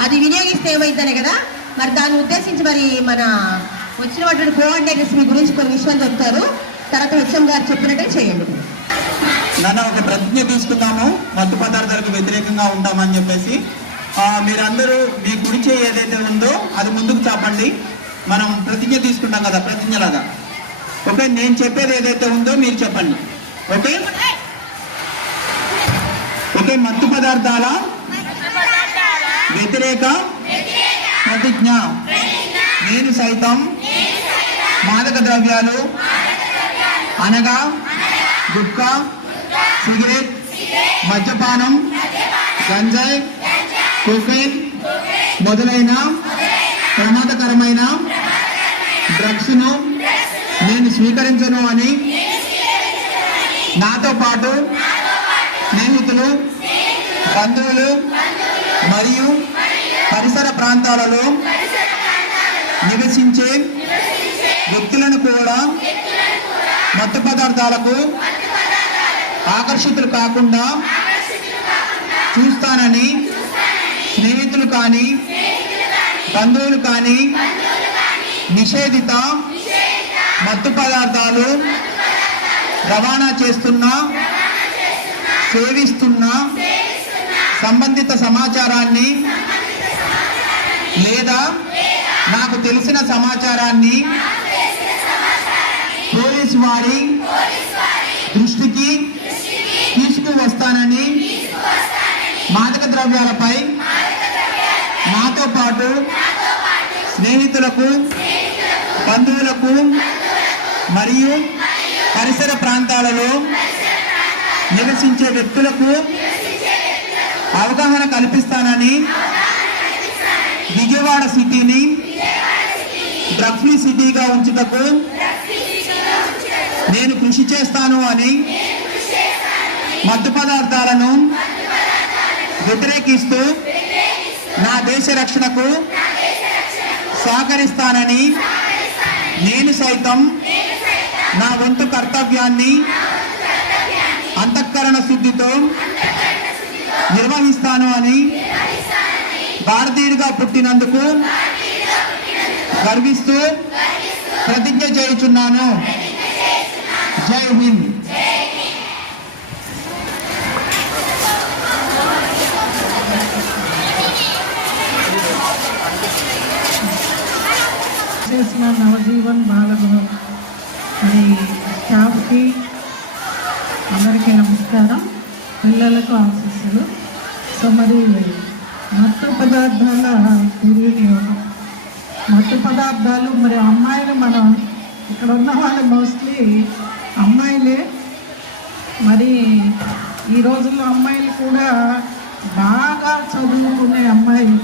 అది వినియోగిస్తే ఏమైందనే కదా? మరి దాన్ని ఉద్దేశించి మరి మన వచ్చినటువంటి కోఆర్డినేటర్స్ మీ గురించి కొన్ని విషయాలు చెప్తారు. తర్వాత హెచ్ఎం గారు చెప్పినట్టే చేయండి. నన్ను ఒక ప్రతిజ్ఞ తీసుకుందాము. మత్తు పదార్థాలకు వ్యతిరేకంగా ఉంటామని చెప్పేసి. మీరందరూ మీ గురించి చేయి ఏదైతే ఉందో అది ముందుకు చాపండి. మనం ప్రతిజ్ఞ తీసుకుంటాం కదా ప్రతిజ్ఞలాగా. ఓకే నేను చెప్పేది ఏదైతే ఉందో మీరు చెప్పండి. ఓకే? ఓకే మత్తు పదార్థాల వ్యతిరేక ప్రతిజ్ఞ. నేను సైతం మాదక ద్రవ్యాలు అనగా గుట్కా సిగరెట్ మద్యపానం గంజాయి కోకైన్ మొదలైన ప్రమాదకరమైన డ్రగ్స్ను నేను స్వీకరించను అని నాతో పాటు స్నేహితులు బంధువులు మరియు పరిసర ప్రాంతాలలో నివసించే వ్యక్తులను కూడా మత్తు పదార్థాలకు ఆకర్షితులు కాకుండా చూస్తానని స్నేహితులు కానీ బంధువులు కానీ నిషేధిత మత్తు పదార్థాలు రవాణా చేస్తున్న సేవిస్తున్న సంబంధిత సమాచారాన్ని లేదా నాకు తెలిసిన సమాచారాన్ని పోలీసు వారి దృష్టికి తీసుకువస్తానని మాదక ద్రవ్యాలపై నాతో పాటు స్నేహితులకు బంధువులకు మరియు పరిసర ప్రాంతాలలో నివసించే వ్యక్తులకు అవగాహన కల్పిస్తానని విజయవాడ సిటీని డ్రగ్ సిటీగా ఉంచుటకు నేను కృషి చేస్తాను అని మత్తు పదార్థాలను వ్యతిరేకిస్తూ నా దేశ రక్షణకు సహకరిస్తానని నేను సైతం నా వంతు కర్తవ్యాన్ని అంతఃకరణ శుద్ధితో నిర్వహిస్తాను అని భారతీయుడిగా పుట్టినందుకు గర్విస్తూ ప్రతిజ్ఞ చేయుచున్నాను. జై హింద్. చేసిన నవజీవన్ బాలగృహం మీ స్టాఫ్కి అందరికీ నమస్కారం. పిల్లలకు ఆశీస్సులు. సో మరి మత్తు పదార్థాల దుర్వినియోగం మత్తు పదార్థాలు మరి అమ్మాయిలు మనం ఇక్కడ ఉన్న వాళ్ళు మోస్ట్లీ అమ్మాయిలే. మరి ఈ రోజుల్లో అమ్మాయిలు కూడా బాగా చదువుకునే అమ్మాయిలు.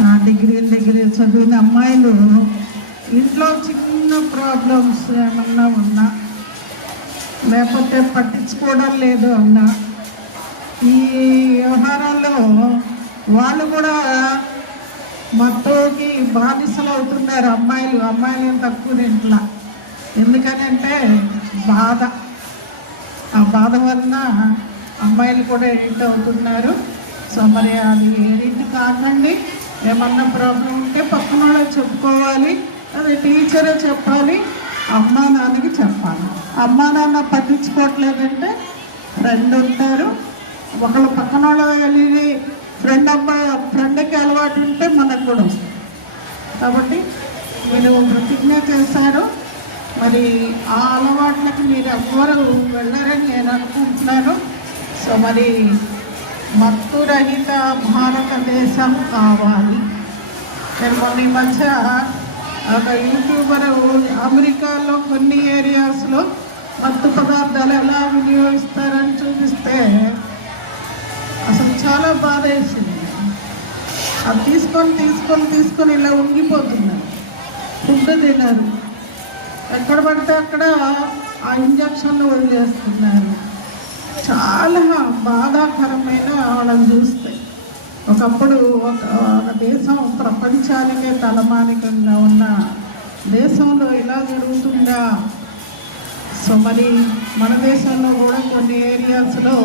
నా డిగ్రీ డిగ్రీ చదివిన అమ్మాయిలు ఇంట్లో చిన్న ప్రాబ్లమ్స్ ఏమన్నా ఉన్నా? లేకపోతే పట్టించుకోవడం లేదు అన్నా? ఈ వ్యవహారాల్లో వాళ్ళు కూడా మత్తుకి బానిసలు అవుతున్నారు అమ్మాయిలు. అమ్మాయిలు ఏం తక్కువ ఎందుకని ఎందుకనంటే బాధ. ఆ బాధ వలన అమ్మాయిలు కూడా ఎడిట్ అవుతున్నారు. సో మరి అది ఎడిట్ కాకండి ఏమన్నా ప్రాబ్లం ఉంటే పక్కన వాళ్ళకి చెప్పుకోవాలి. అది టీచరే చెప్పాలి. అమ్మా నాన్నకి చెప్పాలి. అమ్మా నాన్న పట్టించుకోవట్లేదంటే ఫ్రెండ్ ఉంటారు. ఒకళ్ళ పక్కన వెళ్ళి ఫ్రెండ్ అబ్బాయి ఫ్రెండ్కి అలవాటు ఉంటే మనకు కూడా కాబట్టి మీరు ప్రతిజ్ఞ చేశారు. మరి ఆ అలవాట్లకి మీరు ఎవ్వరు వెళ్ళారని నేను అనుకుంటున్నాను. సో మరి మత్తు రహిత భారతదేశం కావాలి. నేను మొన్న ఈ మధ్య ఒక యూట్యూబర్ అమెరికాలో కొన్ని ఏరియాస్లో మత్తు పదార్థాలు ఎలా వినియోగిస్తారని చూపిస్తే అసలు చాలా బాధ వేసింది. అది తీసుకొని తీసుకొని తీసుకొని ఇలా ఉంగిపోతున్నారు ఫుడ్ తినరు. ఎక్కడ పడితే అక్కడ ఆ ఇంజక్షన్లు వదిలేస్తున్నారు. చాలా బాధాకరమైన వాళ్ళని చూస్తే. ఒకప్పుడు ఒక ఒక దేశం ప్రపంచానికే తలమానికంగా ఉన్న దేశంలో ఇలా జరుగుతుందా? సో మరి మన దేశంలో కూడా కొన్ని ఏరియాస్లో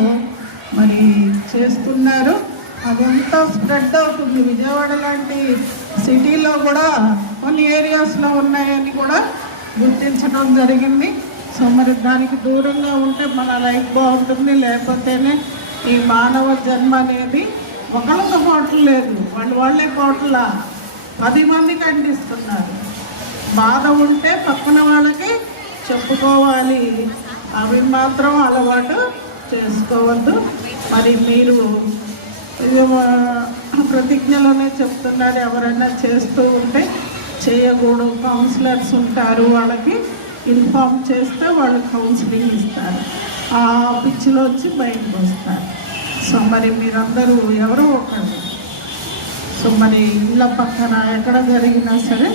మరి చేస్తున్నారు. అదంతా స్ప్రెడ్ అవుతుంది విజయవాడ లాంటి సిటీలో కూడా కొన్ని ఏరియాస్లో ఉన్నాయని కూడా గుర్తించడం జరిగింది. సో మరి దానికి దూరంగా ఉంటే మన లైఫ్ బాగుంటుంది. లేకపోతేనే ఈ మానవ జన్మ అనేది ఒకళ్ళతో లేదు. వాళ్ళు వాళ్ళే పోవట్ల పది మందికి అందిస్తున్నారు. బాధ ఉంటే పక్కన వాళ్ళకి చెప్పుకోవాలి. అవి మాత్రం అలవాటు చేసుకోవద్దు. మరి మీరు ప్రతిజ్ఞలోనే చెప్తున్నారు ఎవరైనా చేస్తూ ఉంటే చేయకూడదు. కౌన్సిలర్స్ ఉంటారు వాళ్ళకి ఇన్ఫామ్ చేస్తే వాళ్ళు కౌన్సిలింగ్ ఇస్తారు. ఆ పిచ్చిలో వచ్చి బయటకు వస్తారు. సో మరి మీరందరూ ఎవరో ఒకరు సో మరి ఇళ్ళ పక్కన ఎక్కడ జరిగినా సరే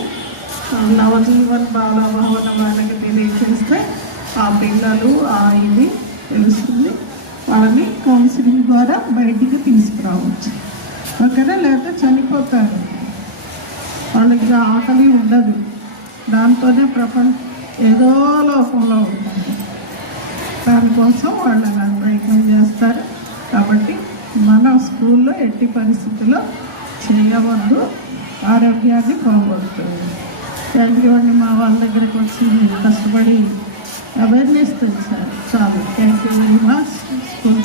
నవజీవన్ బాల భవన వాళ్ళకి తెలియజేస్తే ఆ పిల్లలు ఆ ఇది తెలుస్తుంది. వాళ్ళని కౌన్సిలింగ్ ద్వారా బయటికి తీసుకురావచ్చు. ఓకేనా లేకపోతే చనిపోతారు. వాళ్ళకి ఆకలి ఉండదు. దాంతోనే ప్రపంచం ఏదో లోపంలో ఉంటుంది. దానికోసం వాళ్ళు అలా ప్రయత్నం చేస్తారు. కాబట్టి మన స్కూల్లో ఎట్టి పరిస్థితుల్లో చేయవద్దు. ఆరోగ్యాన్ని పోగొడుతుంది థ్యాంక్ యూ అండి మా వాళ్ళ దగ్గరకు వచ్చి కష్టపడి అవేర్నెస్ తెలిసారు చాలు thank you very much school